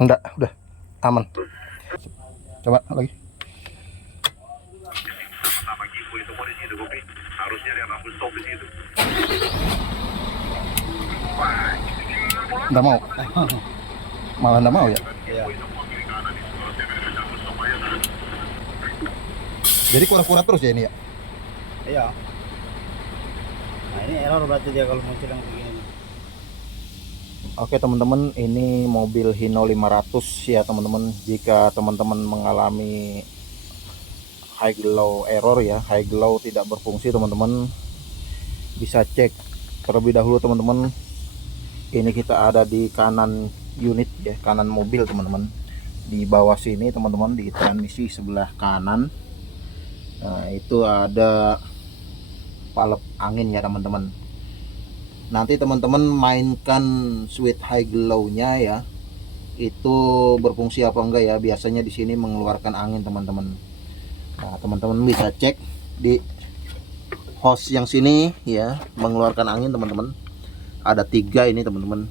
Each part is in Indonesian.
Enggak, udah aman. Coba lagi. Enggak mau. Malah enggak mau ya. Iya. Jadi kura-kura terus ya ini ya. Iya. Nah ini error berarti dia kalau muncul yang begini. Oke teman-teman, ini mobil Hino 500 ya teman-teman. Jika teman-teman mengalami high glow error ya, high glow tidak berfungsi teman-teman, bisa cek terlebih dahulu teman-teman. Ini kita ada di kanan unit ya, kanan mobil teman-teman. Di bawah sini teman-teman, di transmisi sebelah kanan. Nah, itu ada valve angin ya teman-teman. Nanti teman-teman mainkan switch high glow-nya ya, itu berfungsi apa enggak ya. Biasanya di sini mengeluarkan angin teman-teman. Nah teman-teman bisa cek di hose yang sini ya, mengeluarkan angin teman-teman. Ada 3 ini teman-teman.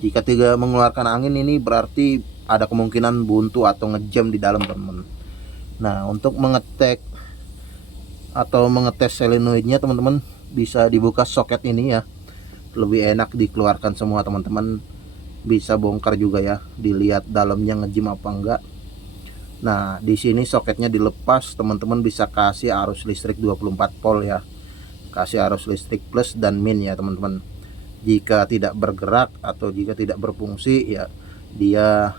Jika 3 mengeluarkan angin, ini berarti ada kemungkinan buntu atau ngejam di dalam teman-teman. Nah untuk mengetes solenoidnya teman-teman, bisa dibuka soket ini ya, lebih enak dikeluarkan semua teman-teman. Bisa bongkar juga ya, dilihat dalamnya ngejim apa enggak. Nah di sini soketnya dilepas teman-teman, bisa kasih arus listrik 24 volt ya, kasih arus listrik plus dan min ya teman-teman. Jika tidak bergerak atau jika tidak berfungsi ya, dia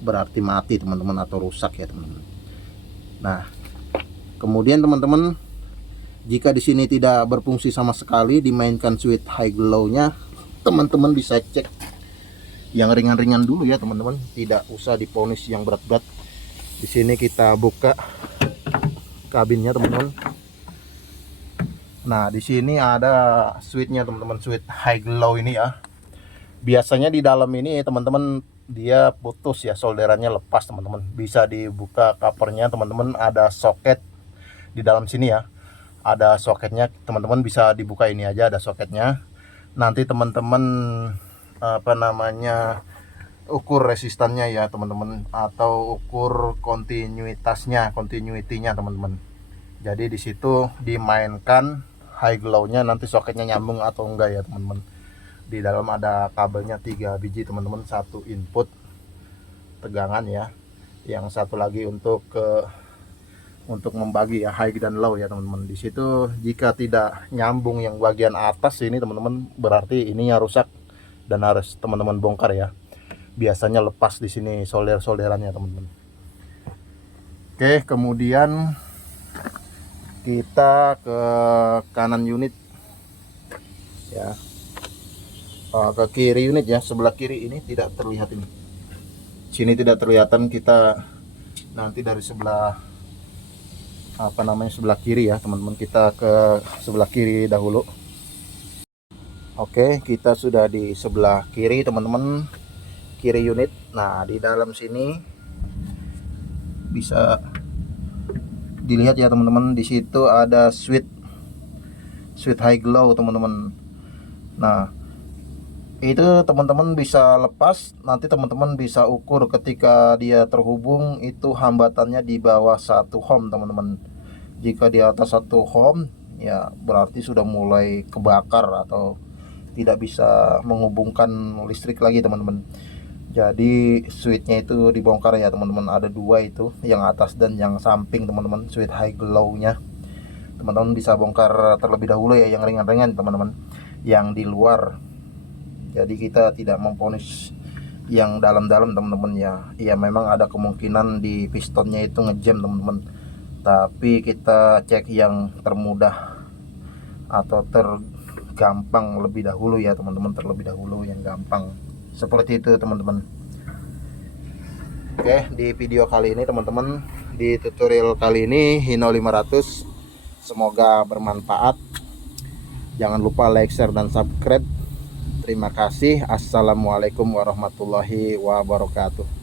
berarti mati teman-teman, atau rusak ya teman-teman. Nah kemudian teman-teman, jika di sini tidak berfungsi sama sekali, dimainkan switch high glow-nya, teman-teman bisa cek yang ringan-ringan dulu ya teman-teman, tidak usah diponis yang berat-berat. Di sini kita buka kabinnya teman-teman. Nah di sini ada switchnya teman-teman, switch high glow ini ya. Biasanya di dalam ini teman-teman dia putus ya, solderannya lepas teman-teman. Bisa dibuka covernya teman-teman, ada soket di dalam sini ya. Ada soketnya teman-teman, bisa dibuka ini aja, ada soketnya. Nanti teman-teman ukur resistannya ya teman-teman, atau ukur kontinuitasnya, continuity-nya teman-teman. Jadi di situ dimainkan high glow-nya, nanti soketnya nyambung atau enggak ya teman-teman. Di dalam ada kabelnya 3 biji teman-teman, 1 input tegangan ya, yang satu lagi untuk membagi ya high dan low ya teman-teman. Di situ jika tidak nyambung yang bagian atas ini teman-teman, berarti ininya rusak dan harus teman-teman bongkar ya. Biasanya lepas di sini solderannya teman-teman. Oke, kemudian kita ke kanan unit ya, ke kiri unit ya, sebelah kiri ini tidak terlihat ini. Sini tidak terlihatan, kita nanti dari sebelah sebelah kiri ya teman-teman. Kita ke sebelah kiri dahulu. Oke, kita sudah di sebelah kiri teman-teman, kiri unit. Nah di dalam sini bisa dilihat ya teman-teman, di situ ada switch high glow teman-teman. Nah itu teman-teman bisa lepas, nanti teman-teman bisa ukur ketika dia terhubung, itu hambatannya di bawah 1 ohm teman-teman. Jika di atas 1 ohm ya berarti sudah mulai kebakar atau tidak bisa menghubungkan listrik lagi teman-teman. Jadi switchnya itu dibongkar ya teman-teman, ada 2 itu, yang atas dan yang samping teman-teman, switch high glow-nya. Teman-teman bisa bongkar terlebih dahulu ya yang ringan-ringan teman-teman, yang di luar. Jadi kita tidak memponis yang dalam-dalam teman-teman ya. Ya memang ada kemungkinan di pistonnya itu ngejam teman-teman, tapi kita cek yang termudah atau tergampang lebih dahulu ya teman-teman, terlebih dahulu yang gampang seperti itu teman-teman. Oke, di video kali ini teman-teman, di tutorial kali ini Hino 500, semoga bermanfaat. Jangan lupa like, share, dan subscribe. Terima kasih. Assalamualaikum warahmatullahi wabarakatuh.